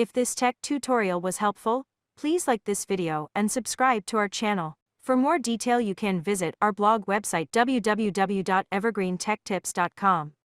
If this tech tutorial was helpful, please like this video and subscribe to our channel. For more detail you can visit our blog website www.evergreentechtips.com.